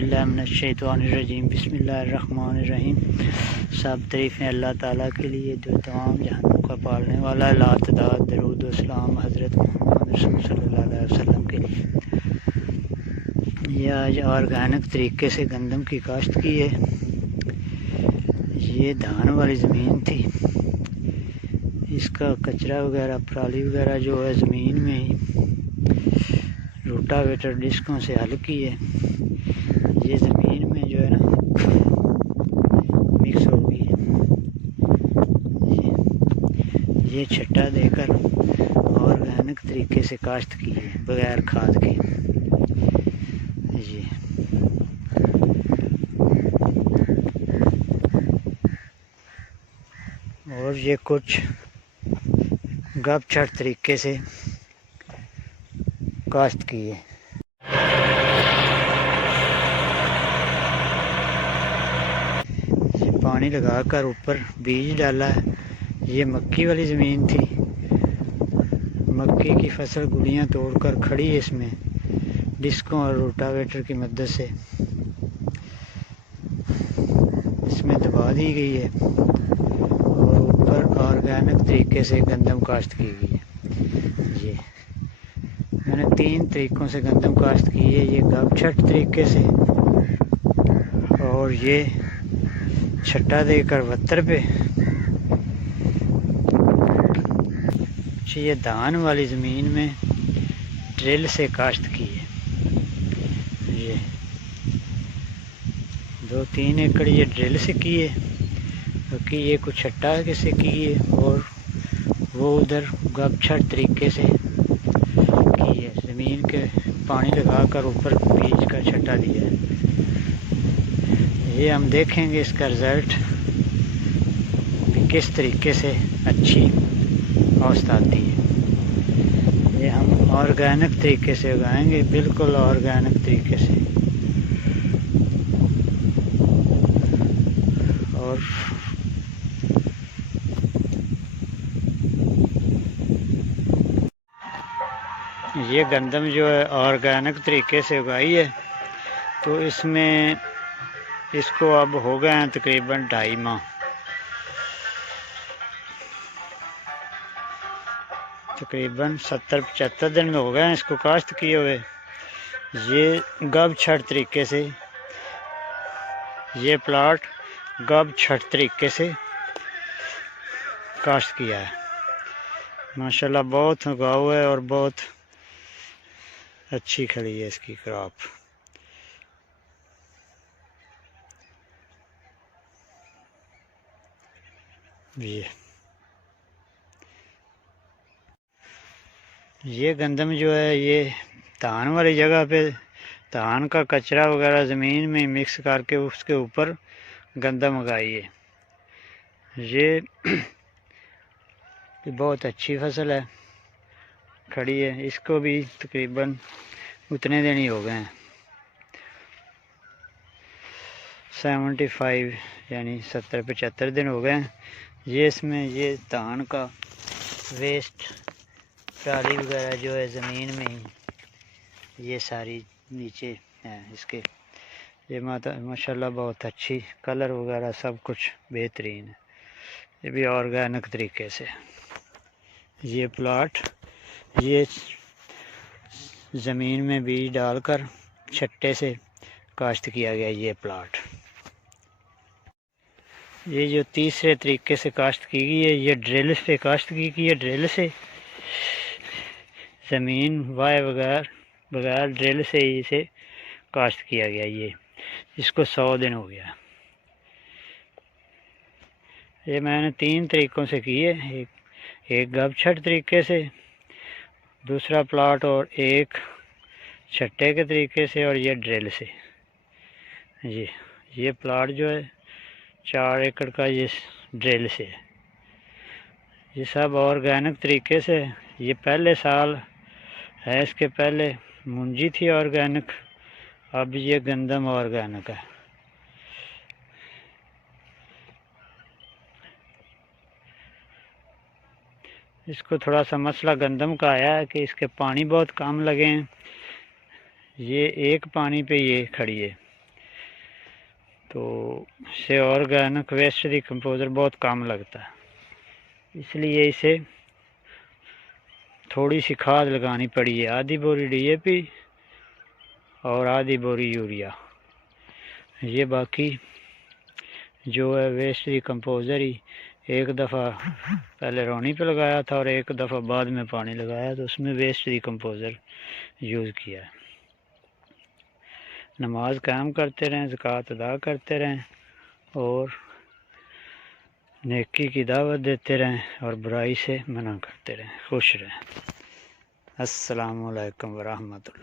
बिल्लाहि मिनश्शैतानिर्रजीम बिस्मिल्लाहिर्रहमानिर्रहीम। सब तारीफ़ें अल्लाह ताला के लिए जो तमाम जहानों का पालने वाला। लातदाद दरूद व सलाम हज़रत मोहम्मद रसूल सल्लल्लाहु अलैहि वसल्लम के लिए। ये आज ऑर्गेनिक तरीके से गंदम की काश्त की है। ये धान वाली ज़मीन थी, इसका कचरा वगैरह पराली वगैरह जो है ज़मीन में ही रोटावेटर डिस्कों से हल की है। ये ज़मीन में जो है ना मिक्स हो गई है। ये छट्टा देकर ऑर्गेनिक तरीके से काश्त की है बगैर खाद के। ये और ये कुछ गपछट तरीके से काश्त की है। ये पानी लगाकर ऊपर बीज डाला है। ये मक्की वाली ज़मीन थी, मक्की की फसल गुड़ियाँ तोड़कर खड़ी है इसमें डिस्कों और रोटावेटर की मदद से इसमें दबा दी गई है और ऊपर ऑर्गेनिक तरीके से गंदम काश्त की गई है। ये मैंने 3 तरीक़ों से गंदम काश्त की है। ये गपछट तरीके से, और ये छट्टा देकर वत्तर पे। ये धान वाली ज़मीन में ड्रिल से काश्त की है। ये 2-3 एकड़ ये ड्रिल से की है, क्योंकि ये कुछ छट्टा से की है और वो उधर गपछट तरीके से की है। ज़मीन के पानी लगाकर ऊपर बीज का छट्टा दिया है। ये हम देखेंगे इसका रिज़ल्ट भी किस तरीके से अच्छी औसत आती है। ये हम ऑर्गेनिक तरीके से उगाएंगे, बिल्कुल ऑर्गेनिक तरीके से। और ये गंदम जो है ऑर्गेनिक तरीके से उगाई है, तो इसमें इसको अब हो गए हैं तकरीबन 2.5 माह। तकरीबन 70-75 दिन में हो गए हैं इसको काश्त किए हुए। ये गपछट तरीके से, ये प्लाट गपछट तरीके से काश्त किया है। माशाल्लाह बहुत उगाऊ है और बहुत अच्छी खड़ी है इसकी क्रॉप। ये गंदम जो है ये धान वाली जगह पे धान का कचरा वगैरह ज़मीन में मिक्स करके उसके ऊपर गंदम उगाई है। ये बहुत अच्छी फसल है, खड़ी है। इसको भी तकरीबन उतने दिन ही हो गए हैं, 75 यानी 70-75 दिन हो गए हैं। ये इसमें ये धान का वेस्ट पराली वगैरह जो है ज़मीन में ही ये सारी नीचे है इसके। ये माशाल्लाह बहुत अच्छी कलर वगैरह सब कुछ बेहतरीन है। ये भी ऑर्गेनिक तरीके से। ये प्लाट ये ज़मीन में बीज डालकर छट्टे से काश्त किया गया। ये प्लाट ये जो तीसरे तरीके से काश्त की गई है, ये ड्रिल से काश्त की गई है। ड्रिल से ज़मीन वाय बगैर ड्रिल से ही इसे काश्त किया गया। ये इसको 100 दिन हो गया। ये मैंने 3 तरीक़ों से की है, एक गपछट तरीके से, दूसरा प्लाट और एक छट्टे के तरीके से, और ये ड्रिल से। ये प्लाट जो है 4 एकड़ का ये ड्रिल से है। ये सब ऑर्गेनिक तरीके से। ये पहले साल है, इसके पहले मुंजी थी ऑर्गेनिक, अब ये गंदम ऑर्गेनिक है। इसको थोड़ा सा मसला गंदम का आया है कि इसके पानी बहुत कम लगे हैं। ये एक पानी पे ये खड़ी है, तो इससे ऑर्गेनिक वेस्ट डिकम्पोज़र बहुत कम लगता है, इसलिए इसे थोड़ी सी खाद लगानी पड़ी है, आधी बोरी DAP और आधी बोरी यूरिया। ये बाकी जो है वेस्ट डिकम्पोज़र ही एक दफ़ा पहले रोनी पे लगाया था और एक दफ़ा बाद में पानी लगाया, तो उसमें वेस्ट डिकम्पोज़र यूज़ किया है। नमाज कायम करते रहें, ज़कात अदा करते रहें और नेकी की दावत देते रहें और बुराई से मना करते रहें। खुश रहें। अस्सलामु अलैकुम व रहमतुल्लाह।